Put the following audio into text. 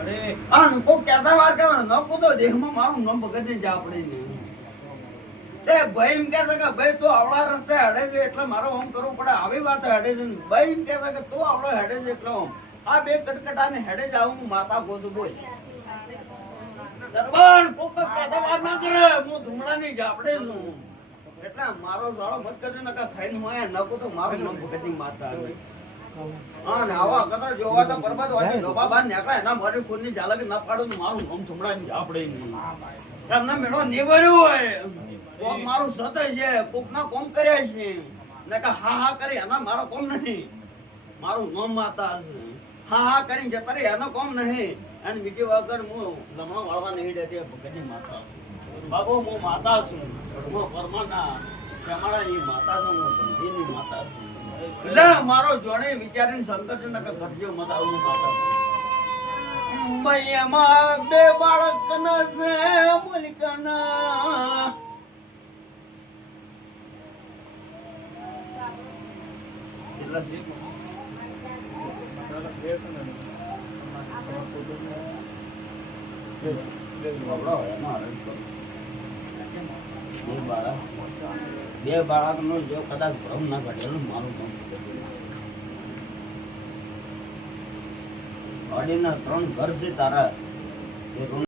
અરે આન કો કેતા વાર કરે નકો તો દેહમાં મારું નામ ભગતને જા પડે ને તે ભાઈ એમ કહેતા કે ભાઈ તું આવડા રસ્તે હેડે છે એટલે મારો ઓમ કરવું પડે આવી વાત હેડે છે ભાઈ એમ કહેતા કે તું આવડો હેડે છે એટલે ઓમ આ બે કટકટાને હેડે જ આવું માતા ગોસુ બોલ દરબાર કોક કેતા વાર ના કરે હું ધુમડાની જાપડે છું એટલે મારો સાળો મત કરજો નકા ખાઈને હોય નકો તો મારું નામ ભગતની માતા આવે હા ને આવા કતર જોવા તો બરબાદ વાજી લોબા બાર નીકળે એના મોઢે ખૂનની ઝાલક ના પાડો તો મારું નામ ધુમડાની જાપડે નહીં તમને મેળો નિવર્યું હોય કોક મારું સત છે કોક ના કોમ કર્યા છે ને કે હા હા કરી એના મારો કોમ નહીં મારું નામ માતા છે હા હા કરીને જતા રે એનો કોમ નહીં અને બીજી વગર હું લમણો વાળવા નહીં દેતી ભગતની માતા બાબુ હું માતા છું હું પરમાના શમાળાની માતા છું હું ગંધીની માતા છું એટલે મારો જોડે વિચારીને શંકરચંદ કે કરજો મત આવું માતા મૈયામાં બે બાળક ના છે મુલકના કેટલા છે બે બાળક નો જો કદાચ ભ્રમ ના ઘડેલું મારું કામ અડીના 3 ઘર છે તારા